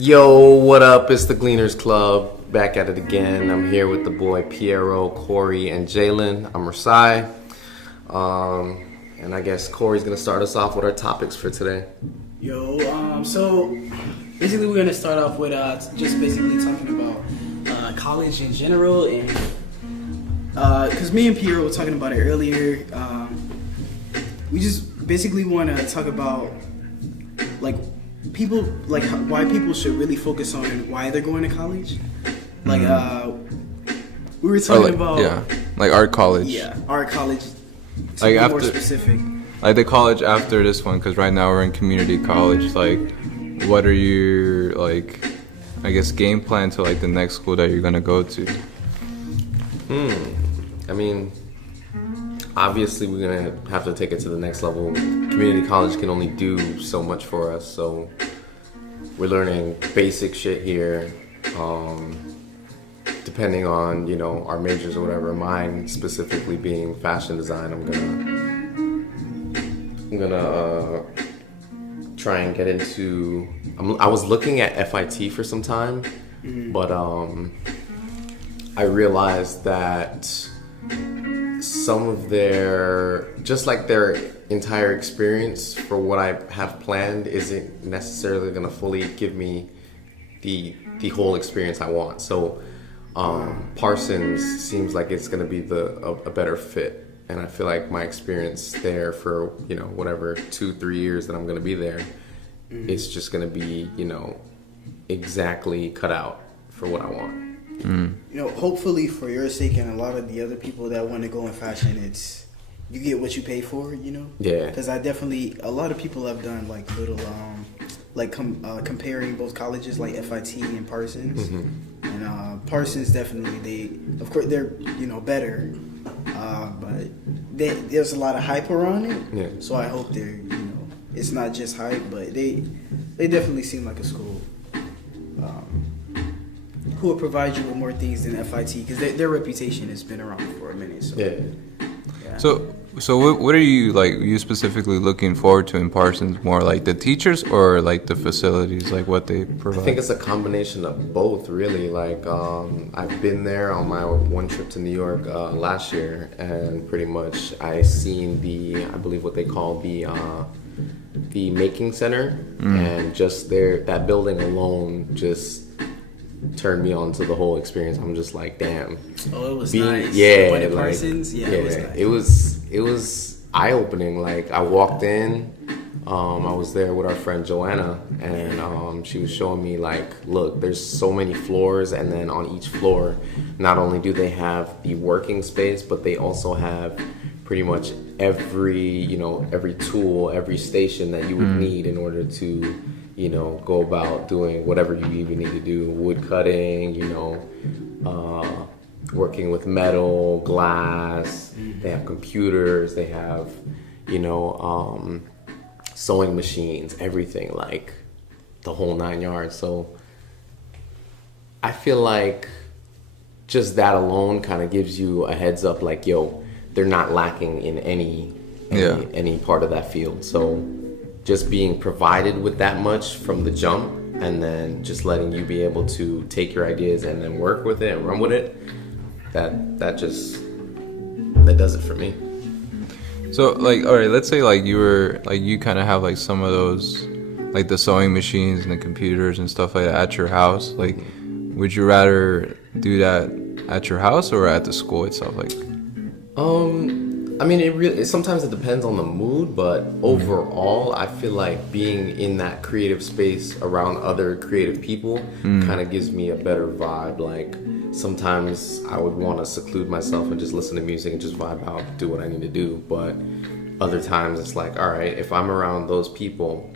Yo, what up? It's the Gleaners Club. Back at it again. I'm here with the boy Piero, Corey, and Jalen. I'm Rasi. And I guess Corey's going to start us off with our topics for today. So basically we're going to start off with just basically talking about college in general. And because me and Piero were talking about it earlier, we just basically want to talk about why people should really focus on why they're going to college. We were talking about art college. Yeah, art college. To like be after, more specific. like the college after this one, because right now we're in community college. Like, what are your game plan to the next school that you're gonna go to? I mean, obviously we're going to have to take it to the next level. Community college can only do so much for us, so we're learning basic shit here. Depending on, our majors or whatever. Mine specifically being fashion design, I'm gonna try and get into. I was looking at FIT for some time, but I realized that some of their entire experience for what I have planned isn't necessarily gonna fully give me the whole experience I want. So Parsons seems like it's going to be a better fit, and I feel like my experience there for whatever 2-3 years that I'm going to be there, it's just going to be exactly cut out for what I want. Hopefully for your sake and a lot of the other people that want to go in fashion, it's you get what you pay for. Yeah. Because a lot of people have done comparing both colleges like FIT and Parsons. And Parsons definitely they're better, but there's a lot of hype around it. Yeah. So I hope it's not just hype, but they definitely seem like a school who will provide you with more things than FIT, because their reputation has been around for a minute. So yeah. So what are you specifically looking forward to in Parsons? More like the teachers or the facilities, what they provide? I think it's a combination of both, really. I've been there on my one trip to New York last year, and pretty much I seen I believe what they call the making center, and just that building alone just turned me on to the whole experience. I'm just like, damn. Oh, it was nice. Yeah, the one at Parsons. Yeah, it was nice. It was eye-opening. I walked in, I was there with our friend Joanna, and she was showing me look, there's so many floors, and then on each floor, not only do they have the working space, but they also have pretty much every tool, every station that you would need in order to go about doing whatever you even need to do. Wood cutting, working with metal, glass. They have computers. They have, sewing machines, everything, the whole 9 yards. So I feel like just that alone kind of gives you a heads up, they're not lacking in any part of that field. So just being provided with that much from the jump, and then just letting you be able to take your ideas and then work with it and run with it, that does it for me. So all right, let's say you kind of have some of those the sewing machines and the computers and stuff like that at your house. Would you rather do that at your house or at the school itself? I mean, sometimes it depends on the mood, but overall, I feel like being in that creative space around other creative people kind of gives me a better vibe. Sometimes I would want to seclude myself and just listen to music and just vibe out, do what I need to do. But other times it's all right, if I'm around those people,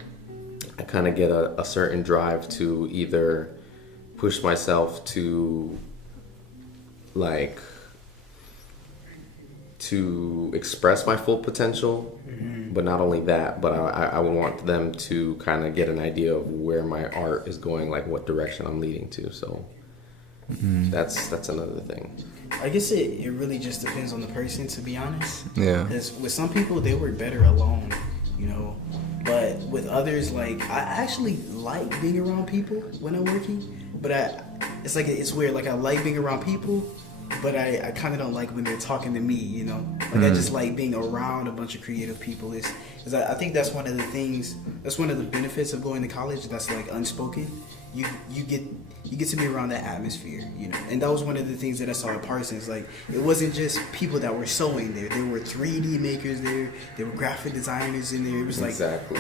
I kind of get a certain drive to either push myself to express my full potential, but not only that, but I would want them to kind of get an idea of where my art is going, what direction I'm leading to. So that's another thing. I guess it really just depends on the person, to be honest. Yeah. Because with some people, they work better alone, But with others, like I actually like being around people when I'm working, but it's weird. Like I like being around people, but I kind of don't like when they're talking to me. You know, like I just like being around a bunch of creative people. Is I think that's one of the things. That's one of the benefits of going to college. That's like unspoken. You get to be around that atmosphere, you know. And that was one of the things that I saw at Parsons. Like, it wasn't just people that were sewing there. There were 3D makers there. There were graphic designers in there. It was like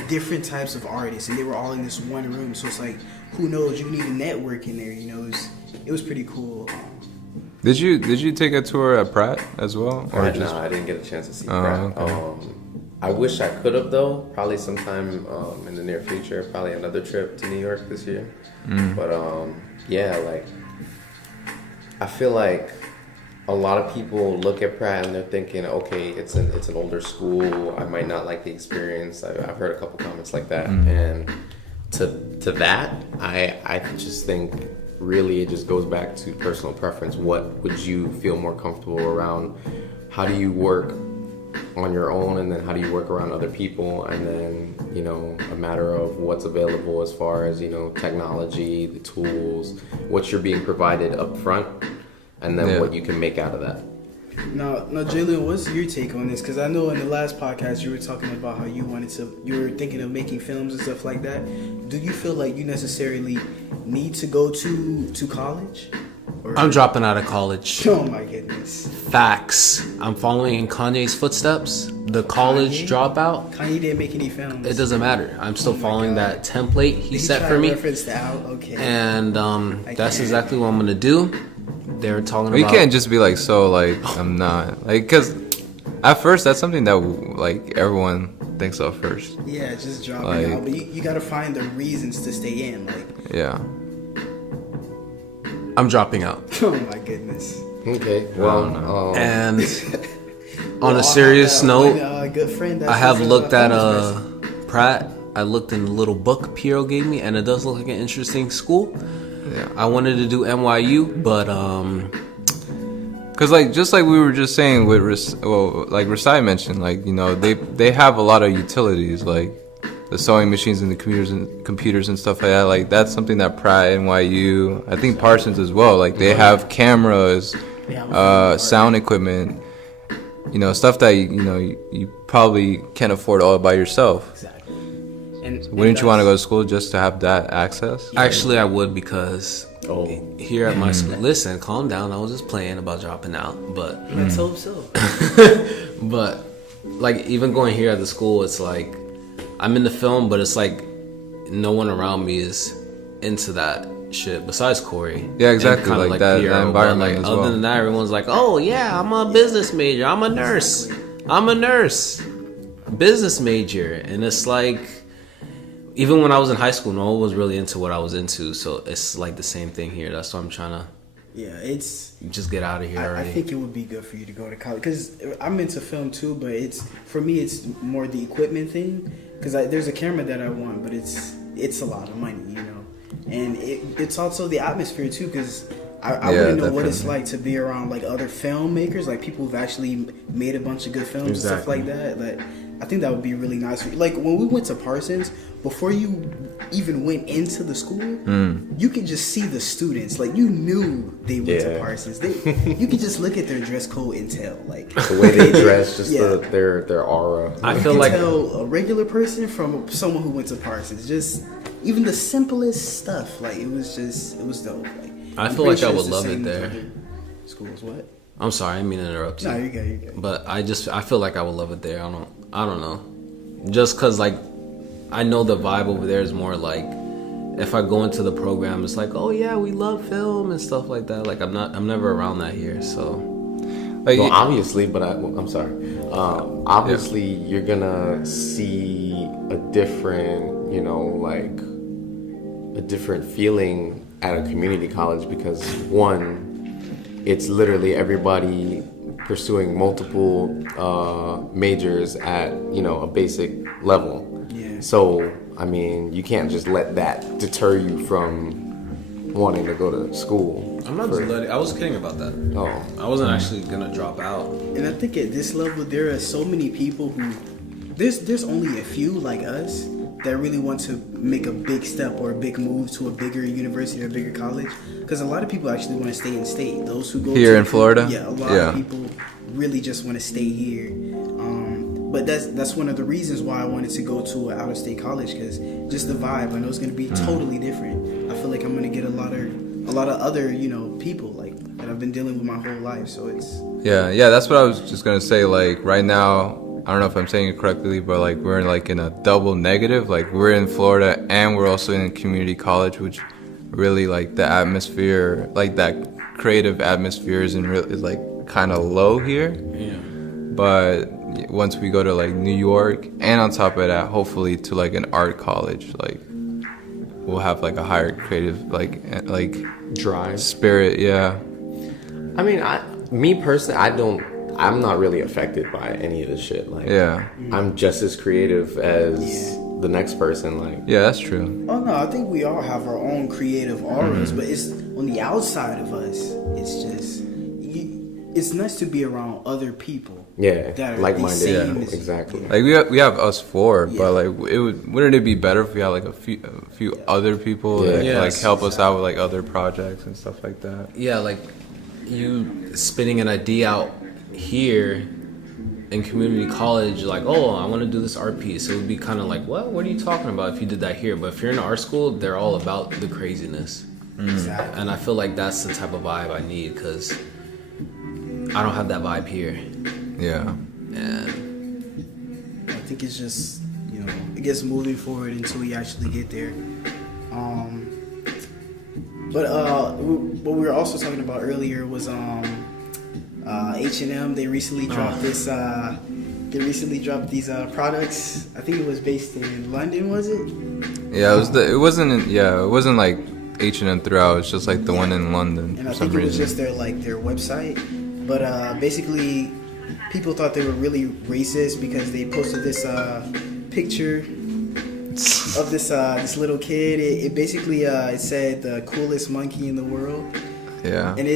different types of artists, and they were all in this one room. So it's like, who knows? You can even network in there. You know, it was pretty cool. Did you take a tour at Pratt as well? Or no, I didn't get a chance to see Pratt. Okay. I wish I could have though. Probably sometime in the near future. Probably another trip to New York this year. But yeah, like I feel like a lot of people look at Pratt and they're thinking, okay, it's an older school. I might not like the experience. I've heard a couple comments like that, and to that, I just think really it just goes back to personal preference. What would you feel more comfortable around? How do you work on your own, and then how do you work around other people, and then, you know, a matter of what's available as far as, you know, technology, the tools, what you're being provided up front, and then what you can make out of that. Now, Jalen, what's your take on this? Because I know in the last podcast you were talking about how you were thinking of making films and stuff like that. Do you feel like you necessarily need to go to college? I'm dropping out of college. Oh my goodness. Facts. I'm following in Kanye's footsteps. The college dropout. Kanye didn't make any films. It doesn't matter. I'm still following that template he set for me. Okay. And that's exactly what I'm gonna do. They're talking about. You can't just be like, so like I'm not like, because at first that's something that like everyone thinks of first. Yeah, just dropping out. But you gotta find the reasons to stay in. Like. Yeah. I'm dropping out. Oh my goodness. Okay. Well, and on a serious note, good friend I have looked at Pratt. I looked in the little book Piero gave me, and it does look like an interesting school. Yeah. I wanted to do NYU, but because like just like we were just saying with like Rasi mentioned, like, you know, they have a lot of utilities, like the sewing machines and the computers and stuff like that. Like that's something that Pratt, NYU, I think Parsons as well. Like they have cameras, sound equipment, you know, stuff that you probably can't afford all by yourself. Exactly. So wouldn't you want to go to school just to have that access? Actually, I would, because here at my school. Listen, calm down. I was just playing about dropping out, but let's hope so. But like even going here at the school, it's like I'm in the film, but it's like no one around me is into that shit besides Corey. Yeah, exactly. Like that, Piero, that environment like, as other well. than that, everyone's like, oh yeah, I'm a business major. I'm a nurse. Business major. And it's like, even when I was in high school, no one was really into what I was into. So it's like the same thing here. That's why I'm trying to. Yeah, it's just get out of here already. I think it would be good for you to go to college, because I'm into film too, but for me it's more the equipment thing, because there's a camera that I want, but it's a lot of money, you know, and it's also the atmosphere too, because I wouldn't know what it's like to be around like other filmmakers, like people who've actually made a bunch of good films and stuff like that. Like I think that would be really nice. Like when we went to Parsons, before you even went into the school, you could just see the students. Like you knew they went to Parsons. You could just look at their dress code and tell, like the way they dress, just their aura. I feel like tell a regular person from someone who went to Parsons. Just even the simplest stuff. Like it was dope. Like, I feel like I would love it there. Schools, what? I'm sorry, I didn't mean to interrupt you. No, you're good. But I feel like I would love it there. I don't know. Just cause like I know the vibe over there is more like, if I go into the program, it's like, oh yeah, we love film and stuff like that. Like I'm never around that here, so. Like, well, obviously, but I'm sorry. Obviously, you're gonna see a different, you know, like a different feeling at a community college, because one, it's literally everybody pursuing multiple majors at, you know, a basic level. Yeah. So I mean, you can't just let that deter you from wanting to go to school. I'm not just letting. I was kidding about that. Oh, I wasn't actually gonna drop out. And I think at this level, there are so many people who there's only a few like us that really want to make a big step or a big move to a bigger university or a bigger college. Because a lot of people actually want to stay in state. Those who go Here in Florida? Yeah, a lot of people really just want to stay here. But that's one of the reasons why I wanted to go to an out-of-state college, because just the vibe, I know it's going to be totally different. I feel like I'm going to get a lot of other, people like that I've been dealing with my whole life. So it's Yeah, that's what I was just gonna say. Like right now, I don't know if I'm saying it correctly, but like we're in a double negative. Like we're in Florida and we're also in community college, which really like the atmosphere, like that creative atmosphere is like kind of low here. Yeah. But once we go to like New York, and on top of that, hopefully to like an art college, like we'll have like a higher creative like Drive. spirit. Yeah. I mean, me personally, I'm not really affected by any of this shit. Like, Yeah. I'm just as creative as the next person. Like, Yeah, that's true. Oh no, I think we all have our own creative auras, but it's on the outside of us. It's just it's nice to be around other people. yeah, That are like-minded. the same Yeah, as- exactly. Like we have us four, Yeah. but like wouldn't it be better if we had like a few other people that Yeah. can, like Yes, help us out with like other projects and stuff like that? Yeah, like you spitting an idea out here in community college, like, oh, I want to do this art piece. It would be kind of like, what are you talking about if you did that here? But if you're in art school, they're all about the craziness. Exactly. And I feel like that's the type of vibe I need, because I don't have that vibe here. Yeah. And I think it's just it gets moving forward until we actually get there. But what we were also talking about earlier was H&M. They recently dropped this. They recently dropped these products. I think it was based in London, was it? Yeah, it wasn't like H&M throughout. It's just like the one in London And for I some think it was reason. just their website. But basically, people thought they were really racist because they posted this picture of this little kid. It basically it said the coolest monkey in the world, Yeah. and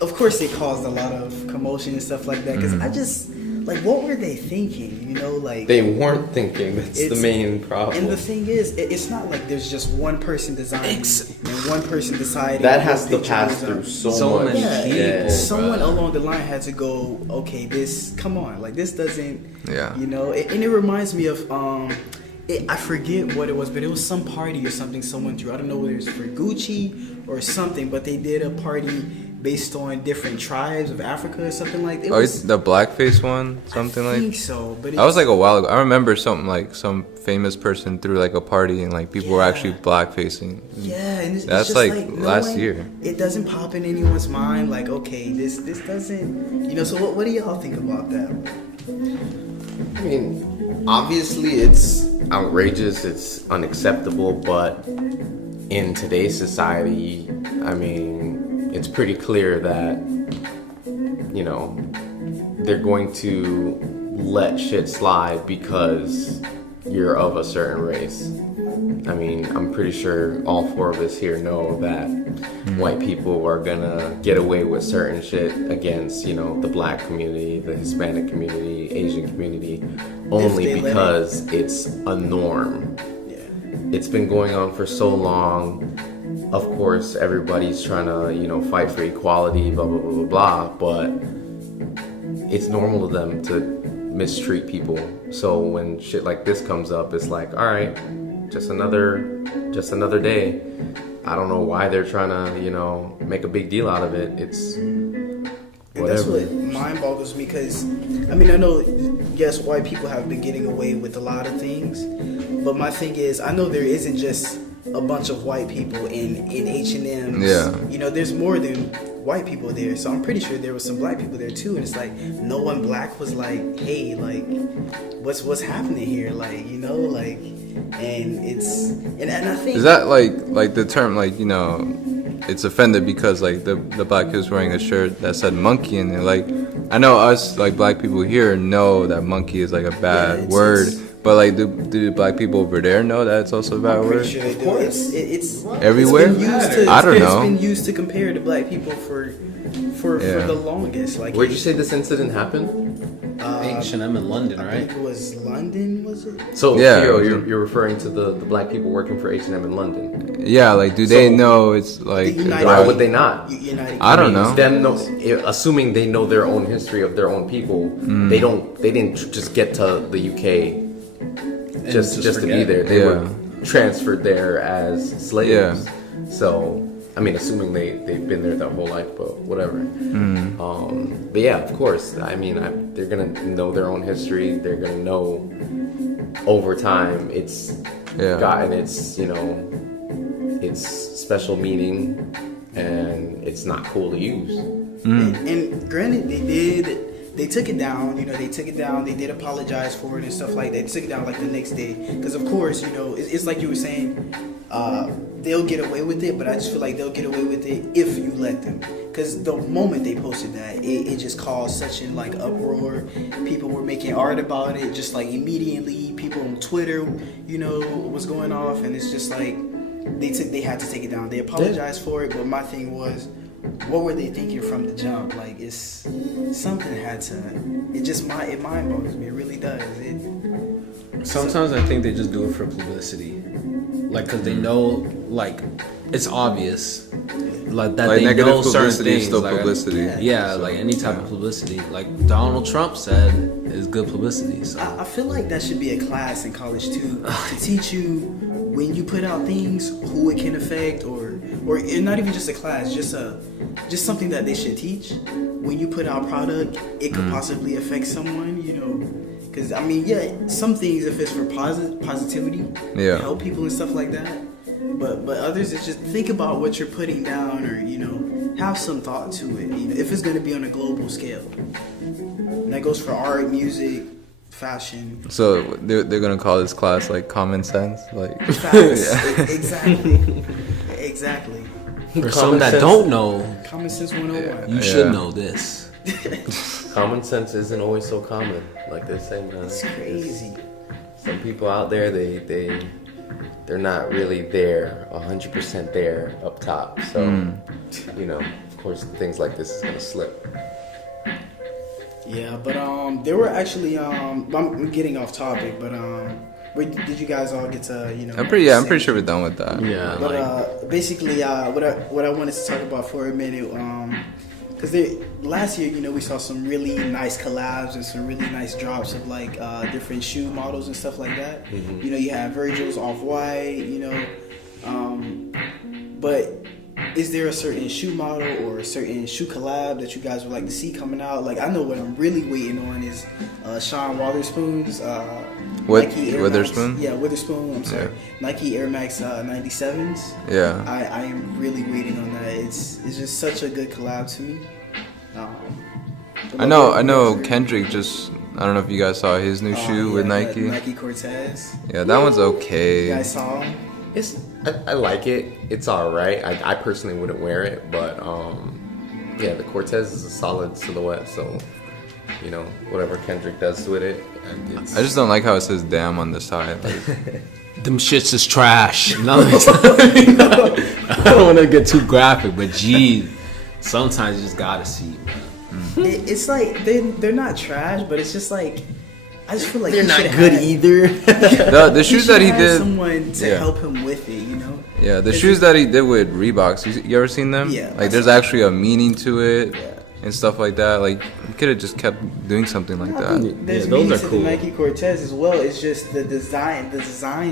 of course it caused a lot of commotion and stuff like that. Because I just like, what were they thinking? Like They weren't thinking. That's the It's- main problem. And the thing is, it's not like there's just one person designing and one person deciding. that what has to picture pass goes up. through so So much. many Yeah, people, someone bruh. along the line had to go, okay, come on, like this doesn't, Yeah. and it reminds me of, I forget what it was, but it was some party or something someone threw. I don't know whether it was for Gucci or something, but they did a party based on different tribes of Africa or something like that. Oh, it's the blackface one, something I like. think so, but That was like a while ago. I remember something like some famous person threw like a party and like people were actually blackfacing. yeah, and it's That's just like no last one- year. It doesn't pop in anyone's mind like, okay, this doesn't, So what do y'all think about that? I mean, obviously it's outrageous, it's unacceptable, but in today's society, I mean, it's pretty clear that, they're going to let shit slide because you're of a certain race. I mean, I'm pretty sure all four of us here know that white people are gonna get away with certain shit against, the black community, the Hispanic community, Asian community, only they let because it's a norm. Yeah. It's been going on for so long. Of course, everybody's trying to, fight for equality, blah, blah, blah, blah, blah, but it's normal to them to mistreat people. So when shit like this comes up, it's like, all right, just another day. I don't know why they're trying to, make a big deal out of it. It's And that's whatever. what mind boggles me, because I know, yes, white people have been getting away with a lot of things, but my thing is, I know there isn't just a bunch of white people in H&M. Yeah. There's more than white people there, so I'm pretty sure there was some black people there too, and it's like no one black was like, hey, like what's happening here, and it's and I think Is that like the term it's offended because like the black kid was wearing a shirt that said monkey in it. Like I know us like black people here know that monkey is like a bad it's- word, it's- but like do black people over there know that it's also a bad I'm word? pretty sure they do. It's Everywhere? It's been used to, I don't know. It's been used to compare to black people for Yeah. the longest. Like Where'd you say this incident happened? H&M in London, I right? think it was London, was it? So, Yeah. Piero, you're referring to the black people working for H&M in London. Yeah, like, do they So- know it's like? The United- Why would they not? United I don't Kingdom. know. Them know, assuming they know their own history of their own people, they didn't just get to the UK just to be forget. there. They Yeah. were transferred there as slaves. Yeah. So, I mean, assuming they've been there their whole life, but whatever. But yeah, of course. I mean, they're gonna know their own history. They're gonna know over time it's Yeah. gotten its its special meaning, and it's not cool to use. And granted, they took it down. They took it down. They did apologize for it and stuff like that. They took it down like the next day. Because of course, it's like you were saying, they'll get away with it. But I just feel like they'll get away with it if you let them. Because the moment they posted that, it just caused such an like uproar. People were making art about it, just like immediately. People on Twitter, was going off, and it's just like they had to take it down. They apologized for it, but my thing was, what were they thinking from the jump? Like, it's something had to. It mind boggles me. It really does. Sometimes I think they just do it for publicity, like because they know, like it's obvious, like that Like they negative know certain publicity is things. still like, publicity. Yeah, like any type of publicity, like Donald Trump said, is good publicity. So I feel like that should be a class in college too, to teach you when you put out things, who it can affect, or not even just a class, just something that they should teach. When you put out product, it could possibly affect someone, Because I mean, yeah, some things if it's for positivity, Yeah. help people and stuff like that. But others, it's just think about what you're putting down, or have some thought to it. If it's going to be on a global scale, and that goes for art, music, fashion. So they're gonna call this class like common sense, like. Facts. Exactly. for some that don't know, Common sense 101. you should Yeah. know this. Common sense isn't always so common, like they say, man. It's crazy. Some people out there, they're not really there, 100% there up top. So, of course, things like this is gonna slip. Yeah, but there were actually I'm getting off topic, but did you guys all get to I'm pretty sure we're done with that. Yeah, But like basically, what I wanted to talk about for a minute, because last year, we saw some really nice collabs and some really nice drops of like different shoe models and stuff like that. You have Virgil's Off-White, but is there a certain shoe model or a certain shoe collab that you guys would like to see coming out? Like, I know what I'm really waiting on is Sean Witherspoon's Nike Air Witherspoon? Max. Yeah, Witherspoon. I'm sorry, Nike Air Max 97s. Yeah. I am really waiting on that. It's just such a good collab to me. I know. Kendrick just. I don't know if you guys saw his new shoe with Nike. Nike Cortez. Yeah, that one's You okay. guys saw him? I like it. It's all right. I personally wouldn't wear it, but yeah, the Cortez is a solid silhouette. So, whatever Kendrick does with it, I just don't like how it says "damn" on the side. Like, them shits is trash. No, I don't want to get too graphic, but gee, sometimes you just gotta see, man. It's like they're not trash, but it's just like I just feel like they're he not should've good had- either. the shoes that he should've had did. someone to Yeah. help him with it, Yeah, the shoes that he did with Reeboks. You ever seen them? Yeah. Like, there's actually a meaning to it Yeah. and stuff like that. Like, you could have just kept doing something like I that. think there's Yeah, those meaning are to cool. the Nike Cortez as well. It's just the design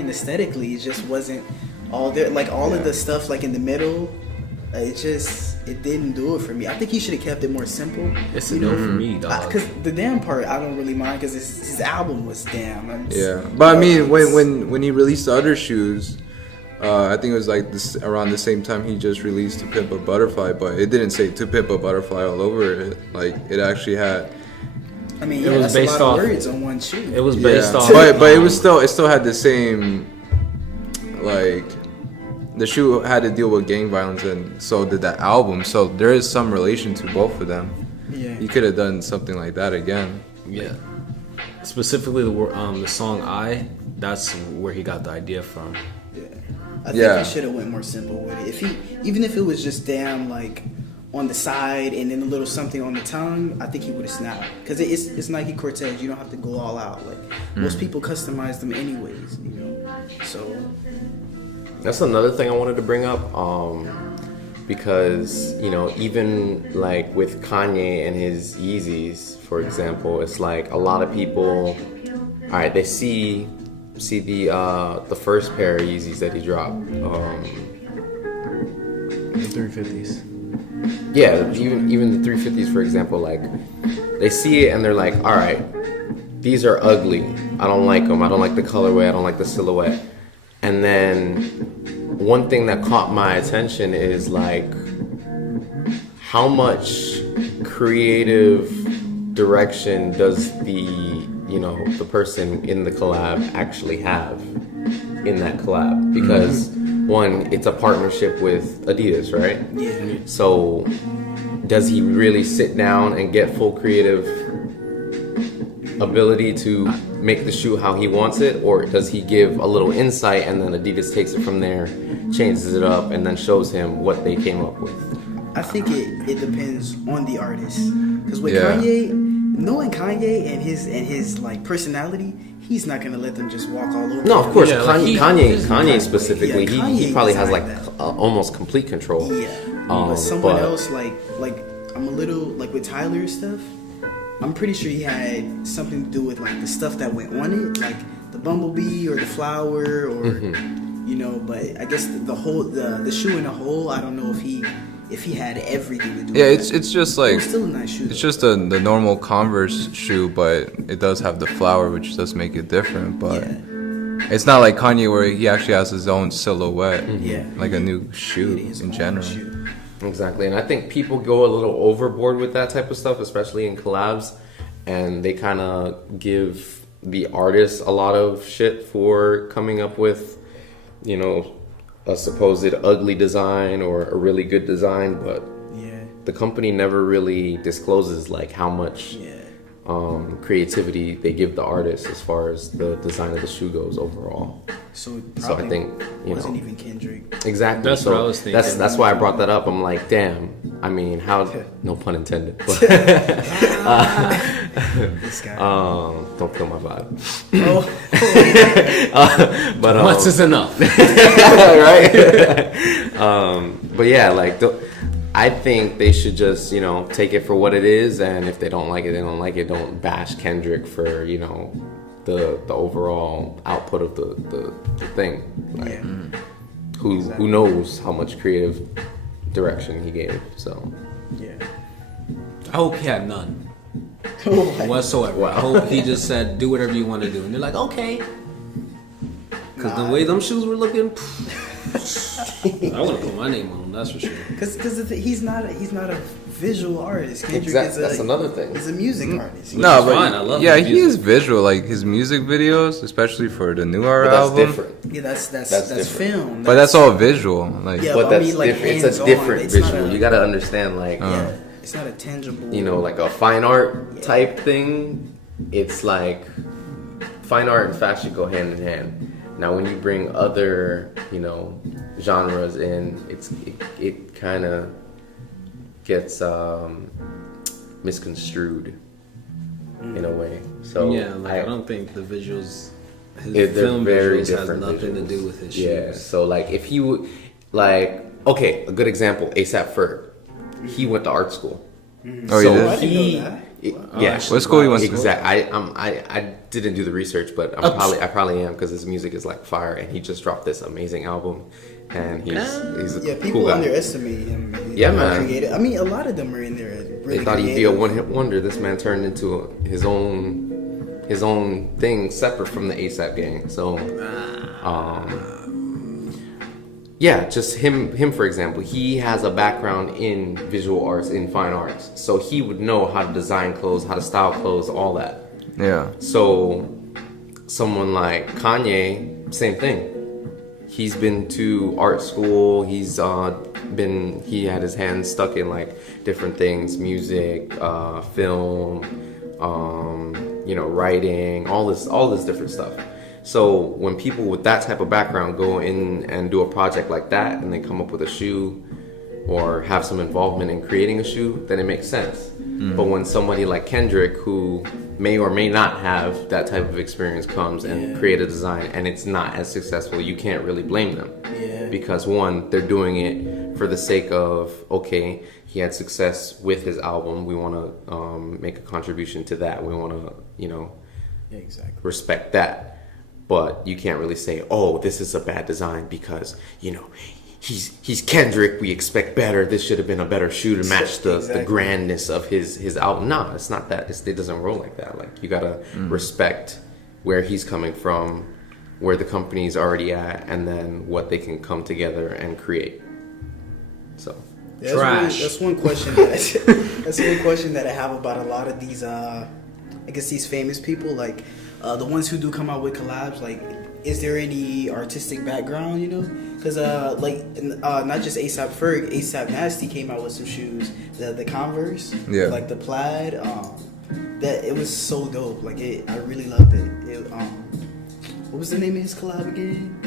aesthetically, it just wasn't all there. Like all of the stuff like in the middle, it didn't do it for me. I think he should have kept it more simple. It's a no for me, dog. Because the damn part I don't really mind because his album was damn. Yeah, but I mean, when he released the other shoes, I think it was like this around the same time he just released "To Pimp a Butterfly," but it didn't say "To Pimp a Butterfly" all over it. Like, it actually had. I mean, It was that's based a lot off- of words on one shoe. It was based Yeah. off, but it still had the same, like, the shoe had to deal with gang violence, and so did that album. So there is some relation to both of them. Yeah. You could have done something like that again. yeah. Specifically, the song "I." That's where he got the idea from. I think Yeah. he should have went more simple with it. Even if it was just damn like on the side and then a little something on the tongue, I think he would have snapped. Because it's Nike Cortez. You don't have to go all out. Like, most people customize them anyways, you know? So... That's another thing I wanted to bring up. Because, you know, even like with Kanye and his Yeezys, for example, it's like a lot of people, all right, they see the first pair of Yeezys that he dropped. The 350s. Yeah, even the 350s, for example, like they see it and they're like, all right, these are ugly. I don't like them. I don't like the colorway. I don't like the silhouette. And then one thing that caught my attention is like how much creative direction does the person in the collab actually have in that collab? Because one, it's a partnership with Adidas, right? Yeah. So does he really sit down and get full creative ability to make the shoe how he wants it, or does he give a little insight and then Adidas takes it from there, changes it up, and then shows him what they came up with? I think it depends on the artist. Because with Yeah. Kanye, knowing Kanye and his like personality, he's not gonna let them just walk all over. No, of course, Yeah, like Kanye specifically, Yeah, he Kanye probably has designed like that. almost complete control. Yeah, but someone but- else like I'm a little like with Tyler's stuff. I'm pretty sure he had something to do with like the stuff that went on it, like the bumblebee or the flower or you know. But I guess the whole the shoe in a whole, I don't know if he had everything to do. Yeah, with it's just it like was still a nice shoe. it's though. just the normal Converse shoe, but it does have the flower, which does make it different. But Yeah. it's not like Kanye where he actually has his own silhouette, Yeah. like a new shoe It is in a general. shoe. Exactly, and I think people go a little overboard with that type of stuff, especially in collabs, and they kind of give the artists a lot of shit for coming up with, you know, a supposed ugly design or a really good design, but Yeah, the company never really discloses like how much yeah. creativity they give the artist as far as the design of the shoe goes overall. So, it So I probably think, you wasn't know, even Kendrick. exactly. That's so what I was thinking. That's why I brought that up. I'm like, damn. I mean, how? No pun intended. But, This guy. don't kill my vibe. Oh, Once is enough. Right? But yeah, like I think they should just, you know, take it for what it is, and if they don't like it, they don't like it. Don't bash Kendrick for, you know, the overall output of the thing. Like, yeah. who knows how much creative direction he gave? So Yeah. I hope he had none Oh, whatsoever. I hope he just said, do whatever you want to do. And they're like, okay. Because the way them shoes were looking, I want to put my name on them, that's for sure. Because he's not a visual artist. Kendrick Exactly, is that's another thing. He's a music artist. No, is but fine, I love yeah, his he music. is visual. Like his music videos, especially for the newer But that's album. different. Yeah, that's different. film. But that's all visual. Like Yeah. But I that's mean, like, different. It's a hands-on. different It's not visual. a- You gotta understand, like, Yeah, it's not a tangible. you know, like a fine art type thing. It's like fine art and fashion go hand in hand. Now, when you bring other, you know, genres in, it kind of gets misconstrued in a way. So Yeah, like I don't think the visuals, his they're film very visuals has different nothing visuals. to do with his Yeah, shoes. so like if you like, okay, a good example, ASAP Ferg, he went to art school. oh, So you I did? didn't know that. Yeah, What school he went to? Exactly. I didn't do the research, but I probably am because his music is like fire, and he just dropped this amazing album, and he's a Yeah, people cool guy. underestimate him. Yeah, man. Creative. I mean, a lot of them are in there. Really They thought he'd be a creative. one-hit wonder. This man turned into his own thing, separate from the ASAP gang. So, yeah, just him for example, he has a background in visual arts, in fine arts, so he would know how to design clothes, how to style clothes, all that. Yeah. So, someone like Kanye, same thing. He's been to art school. He had his hands stuck in like different things, music, film, you know, writing, all this different stuff. So when people with that type of background go in and do a project like that, and they come up with a shoe or have some involvement in creating a shoe, then it makes sense. But when somebody like Kendrick, who may or may not have that type of experience, comes and create a design and it's not as successful, you can't really blame them. Yeah. Because one, they're doing it for the sake of, okay, he had success with his album, we want to make a contribution to that, we want to, you know, Exactly. respect that. But you can't really say, oh, this is a bad design because, you know, he's Kendrick, we expect better, this should have been a better shoe to match the grandness of his album. No, it's not that. It doesn't roll like that. Like, you gotta respect where he's coming from, where the company's already at, and then what they can come together and create. So Trash. That's one question that's one question that I have about a lot of these I guess these famous people, like the ones who do come out with collabs. Like, is there any artistic background, you know? Because not just ASAP Ferg, ASAP Nasty came out with some shoes, the Converse, like the plaid. That it was so dope. Like, I really loved it. What was the name of his collab again?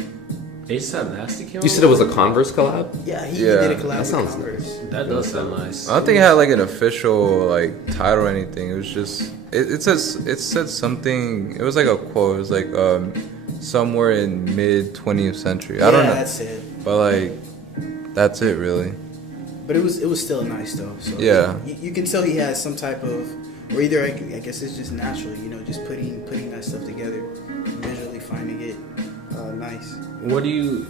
ASAP Nasty came out? you said it was a Converse collab? Yeah, he did a collab that with sounds Converse. That does sound nice. I don't think it had like an official like title or anything. It was just it said something. It was like a quote. It was like somewhere in mid 20th century. I don't know. That's it. But like that's it really. But it was still nice though. So Yeah. you can tell he has some type of, or either I guess it's just natural, you know, just putting that stuff together, visually finding it nice. What do you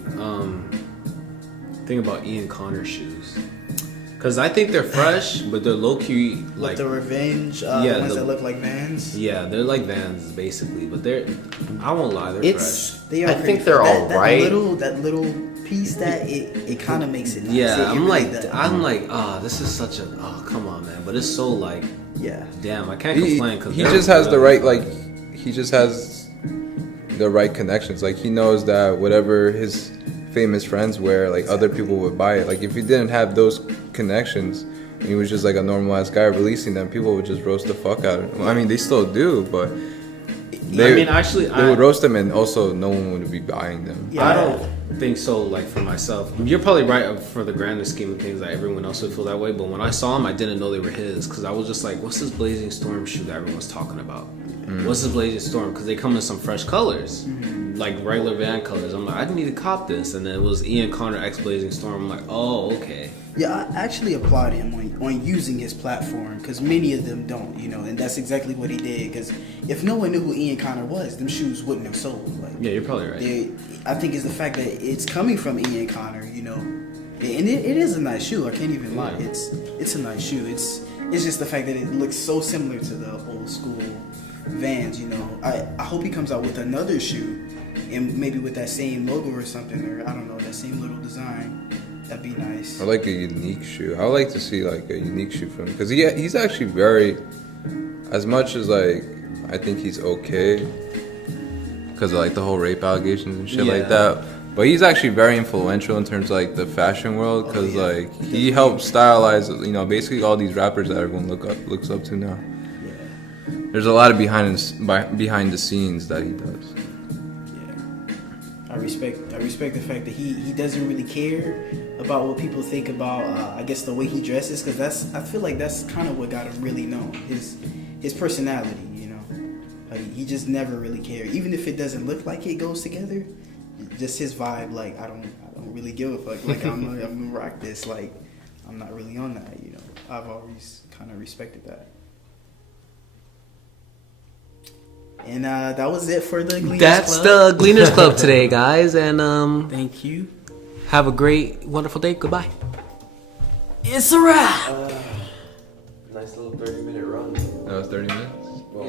think about Ian Connor's shoes? Because I think they're fresh, but they're low key like the Revenge, the ones that look like Vans. Yeah, they're like Vans basically, but I won't lie, they're fresh. They are. I think they're alright. That little piece that it kind of makes it nice. Yeah, It really does. I'm like, this is such a, come on, man. But it's so like, yeah. damn, I can't complain because he just has the right he just has the right connections. Like, he knows that whatever his famous friends wear, like other people would buy it. Like, if he didn't have those connections and he was just like a normal ass guy releasing them, people would just roast the fuck out of him. I mean, they still do, but they would roast them, and also no one would be buying them. Yeah. I don't think so. Like, for myself, you're probably right for the grander scheme of things that everyone else would feel that way. But when I saw them, I didn't know they were his, because I was just like, what's this Blazing Storm shoe that everyone's talking about? What's this Blazing Storm? Because they come in some fresh colors, like regular Van colors. I'm like, I need to cop this, and then it was Ian Connor X Blazing Storm. I'm like, oh, okay. Yeah, I actually applaud him on using his platform, because many of them don't, you know, and that's exactly what he did. Because if no one knew who Ian Connor was, them shoes wouldn't have sold. Like, Yeah, you're probably right. I think it's the fact that it's coming from Ian Connor, you know, and it is a nice shoe. I can't even lie. It's a nice shoe. It's just the fact that it looks so similar to the old school Vans, you know. I hope he comes out with another shoe, and maybe with that same logo or something, or I don't know, that same little design. That'd be nice. I like a unique shoe. I would like to see like a unique shoe from him, because he's actually very, as much as like I think he's okay because of like the whole rape allegations and shit like that, but he's actually very influential in terms of like the fashion world, because like he helped stylize, you know, basically all these rappers that everyone looks up to now. There's a lot of behind the scenes that he does. I respect the fact that he doesn't really care about what people think about I guess the way he dresses, because I feel like that's kind of what got him really known, his personality, you know. Like, he just never really cared, even if it doesn't look like it goes together. Just his vibe, like, I don't really give a fuck. Like, I'm gonna rock this. Like, I'm not really on that, you know. I've always kind of respected that. And that was it for the Gleaners That's Club. the Gleaners Club today, guys. And Thank you. have a great, wonderful day. Goodbye. It's a wrap. Nice little 30-minute run. That was 30 minutes. Well,